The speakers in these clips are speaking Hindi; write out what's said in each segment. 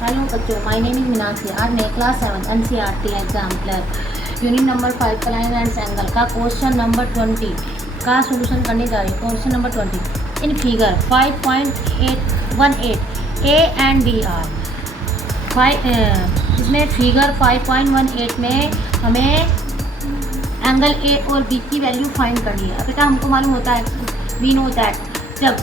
हेलो बच्चों, माय नेम इज मीनाक्षी। आज मैं class 7 NCERT exemplar unit number 5 का लाइन एंड एंगल का क्वेश्चन नंबर 20 का सॉल्यूशन करने जा रही हूँ। Question number 20 in figure 5.818 A and B are इसमें फिगर 5.18 में हमें एंगल ए और बी की वैल्यू फाइंड करनी है। बेटा हमको मालूम होता है, वी नो दैट जब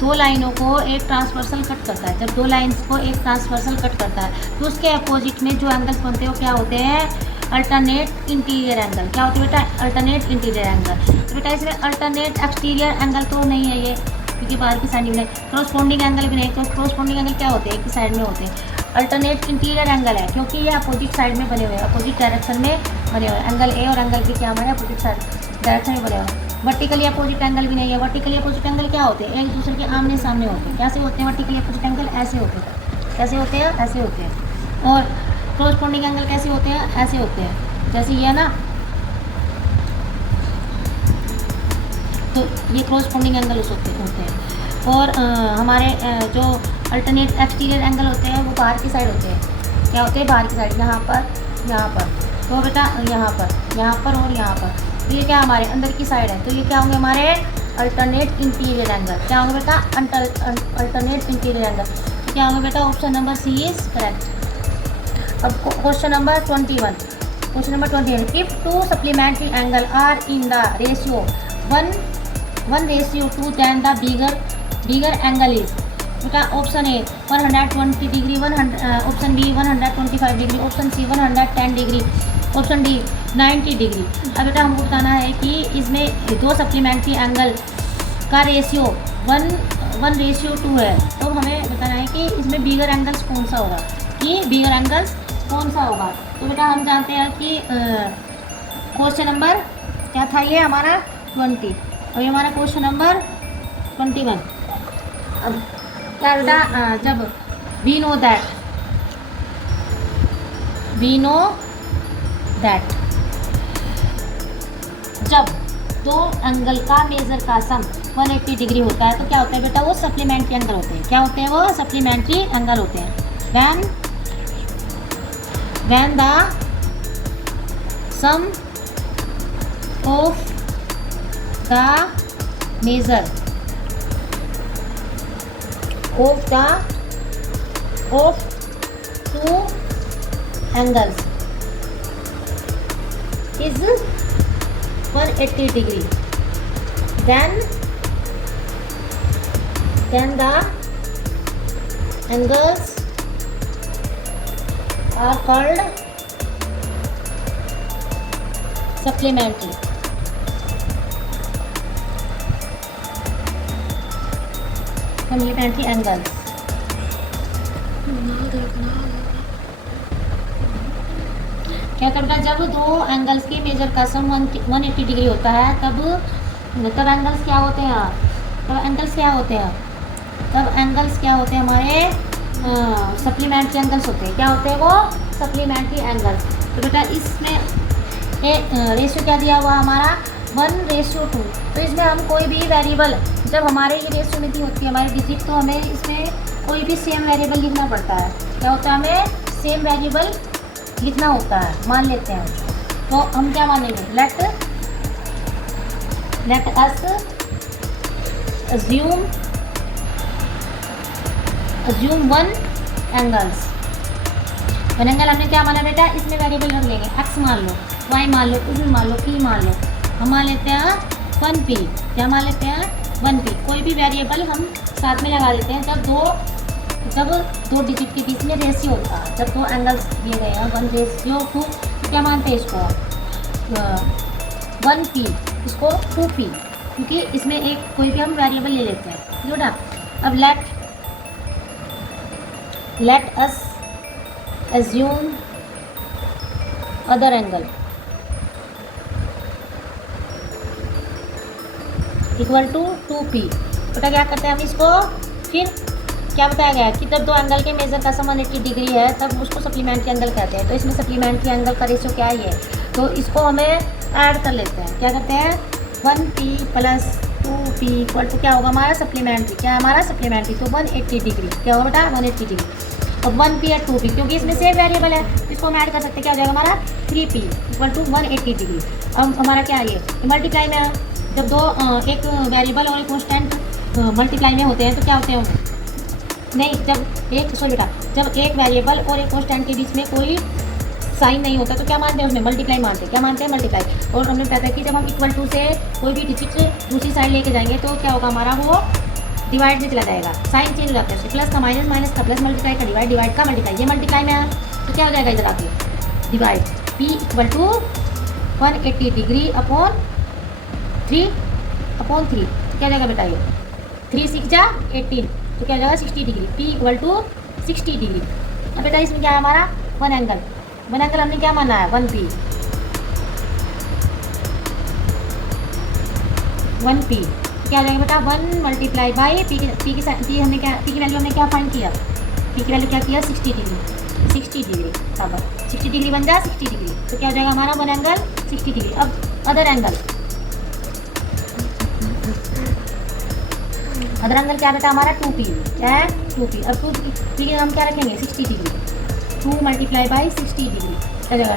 दो लाइनों को एक ट्रांसवर्सल कट करता है, जब दो लाइंस को एक ट्रांसवर्सल कट करता है तो उसके अपोजिट में जो एंगल्स बनते हैं वो क्या होते हैं? Alternate interior angle. क्या होती है बेटा? Alternate interior angle. तो बेटा इसमें अल्टरनेट एक्सटीरियर एंगल तो नहीं है ये, क्योंकि बाहर की साइड में क्रॉसपोंडिंग एंगल भी नहीं। तो क्रॉसपोंडिंग एंगल क्या होते हैं? एक ही साइड में होते हैं। अल्टरनेट इंटीरियर एंगल है क्योंकि ये अपोजिट साइड में बने हुए हैं, अपोजिट डायरेक्शन में बने हुए हैं। एंगल ए और एंगल बी क्या हमारे अपोजिट साइड डायरेक्शन में बने हुए हैं। वर्टिकली अपोजिट एंगल भी नहीं है। वर्टिकली अपोजिट एंगल क्या होते हैं? एक दूसरे के आमने सामने होते हैं। कैसे होते हैं वर्टिकली अपोजिट एंगल? ऐसे होते हैं। कैसे होते हैं? ऐसे होते हैं। और क्रॉसपोंडिंग एंगल कैसे होते हैं? ऐसे होते हैं, जैसे ये ना। तो ये क्रॉसपोंडिंग एंगल होते हैं। और हमारे जो अल्टरनेट एक्सटीरियर एंगल होते हैं वो बाहर की साइड होते हैं। क्या होते हैं? बाहर की साइड, यहाँ पर। तो बेटा यहाँ पर और यहाँ पर। तो ये क्या हमारे अंदर की साइड है, तो ये क्या होंगे हमारे अल्टरनेट इंटीरियर एंगल। क्या होंगे बेटा? Alternate interior angle. तो क्या होंगे बेटा? Option number C is correct. अब question number 21 if two supplementary angle are in the ratio 1:2 then the bigger angle is. बेटा option A 120 degree, option B 125 degree, option C 110 degree, option D 90 degree. अब बेटा हमको बताना है कि इसमें दो सप्लीमेंट्री एंगल का रेशियो 1:2 है, तो हमें बताना है कि इसमें बिगर एंगल्स कौन सा होगा, तो बेटा हम जानते हैं कि क्वेश्चन नंबर क्या था ये हमारा 20 और ये हमारा क्वेश्चन नंबर 21। अब क्या बेटा? जब वी नो दैट जब दो एंगल का मेजर का सम 180 डिग्री होता है तो क्या होता है बेटा? वो सप्लीमेंट्री एंगल होते हैं। क्या होते हैं? वो सप्लीमेंट्री एंगल होते हैं। When the sum of the measure of two angles is 180 degree then the angles are called supplementary। Angles क्या करता है? जब दो एंगल्स के मेजर का सम 180 डिग्री होता है तब एंगल्स क्या होते हैं? हमारे सप्लीमेंट्री एंगल्स होते हैं। क्या होते हैं वो? Supplementary angles. तो बेटा इसमें रेशियो क्या दिया हुआ हमारा? 1:2। तो इसमें हम कोई भी वेरिएबल, जब हमारे ये रेशियो में दी होती है हमारी डिजिट, तो हमें इसमें कोई भी सेम वेरिएबल लिखना पड़ता है। क्या होता है? हमें सेम वेरिएबल लिखना होता है। मान लेते हैं, तो हम क्या मानेंगे? Late us assume 1 angles. 1 angle हमने क्या माना बेटा? इसमें वेरिएबल रख लेंगे, x मान लो, y मान लो, कुछ भी मान लो, p मान लो। हम मान लेते हैं 1p। क्या मान लेते हैं? 1p। कोई भी वेरिएबल हम साथ में लगा देते हैं जब दो डिजिट के बीच में रेशियो होता है। जब दो एंगल्स दिए गए हैं 1:2, क्या मानते हैं इसको? 1p, इसको 2p, क्योंकि इसमें एक कोई भी हम वेरिएबल ले लेते हैं। ठीक है ना? अब let us assume other angle equal to 2p। बेटा क्या करते हैं हम इसको? फिर क्या बताया गया कि जब दो एंगल के मेजर का सम 180 डिग्री है तब उसको सप्लीमेंट्री एंगल कहते हैं। तो इसमें सप्लीमेंट्री एंगल का रेशियो क्या है? तो इसको हमें ऐड कर लेते हैं। क्या करते हैं? 1p plus 2p equal to क्या होगा हमारा सप्लीमेंट्री, क्या है हमारा सप्लीमेंट्री, तो 180 डिग्री, क्या होगा बेटा 180 डिग्री। अब 1p और 2p क्योंकि इसमें सेम वेरिएबल है तो इसको हम ऐड कर सकते हैं, क्या हो जाएगा हमारा 3p इक्वल टू 180 डिग्री। अब हमारा क्या है ये मल्टीप्लाई में, जब दो एक वेरिएबल और एक कॉन्स्टेंट मल्टीप्लाई में होते हैं तो क्या होते हैं नहीं, जब एक सॉरी बेटा जब एक वेरिएबल और एक कॉन्स्टेंट के बीच में कोई साइन नहीं होता तो क्या मानते हैं उसमें मल्टीप्लाई मानते हैं, क्या मानते हैं मल्टीप्लाई। और हमने पता है कि जब हम इक्वल टू से कोई भी डिजिट दूसरी साइड लेके जाएंगे तो क्या होगा हमारा वो डिवाइड में चला जाएगा, साइन चेंज हो जाता है, प्लस का माइनस, माइनस का प्लस, मल्टीप्लाई का डिवाइड, डिवाइड का मल्टीप्लाई, ये मल्टीप्लाई में है तो क्या हो जाएगा इधर आके divide, p equal to 180 degree upon 3 तो क्या हो जाएगा बेटा ये 3 6 जा 18 तो क्या हो जाएगा 60 degree, p equal to 60 degree. अब बेटा इसमें क्या है हमारा वन एंगल हमने क्या माना है 1p क्या हो जाएगा बेटा 1 मल्टीप्लाई बाई p की हमने क्या p की वैल्यू हमने क्या फाइंड किया, p की वैल्यू क्या किया 60 डिग्री बराबर 60 डिग्री बन जा 60 डिग्री तो क्या हो जाएगा हमारा वन एंगल 60 डिग्री। अब अदर एंगल क्या बेटा हमारा 2p, क्या है 2p। अब 2p हम क्या रखेंगे 60 डिग्री, 2 मल्टीप्लाई बाई 60 डिग्री क्या हो जाएगा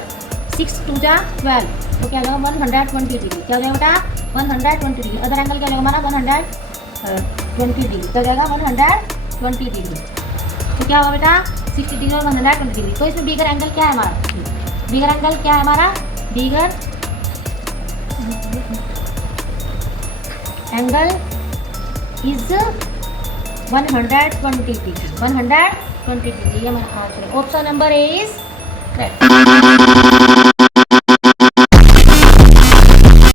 6 2 जा 12 तो क्या हो जाएगा 120 डिग्री, क्या हो जाएगा बेटा 120 डिग्री। अदर एंगल क्या हो जाएगा हमारा 120 डिग्री, क्या हो जाएगा 120 डिग्री तो क्या होगा बेटा 60 डिग्री और 120 डिग्री। तो इसमें बिगर एंगल क्या है हमारा, बिगर एंगल क्या है हमारा, बिगर एंगल इज 120 डिग्री, 120 डिग्री। ये हमारा आंसर है, option number A is correct.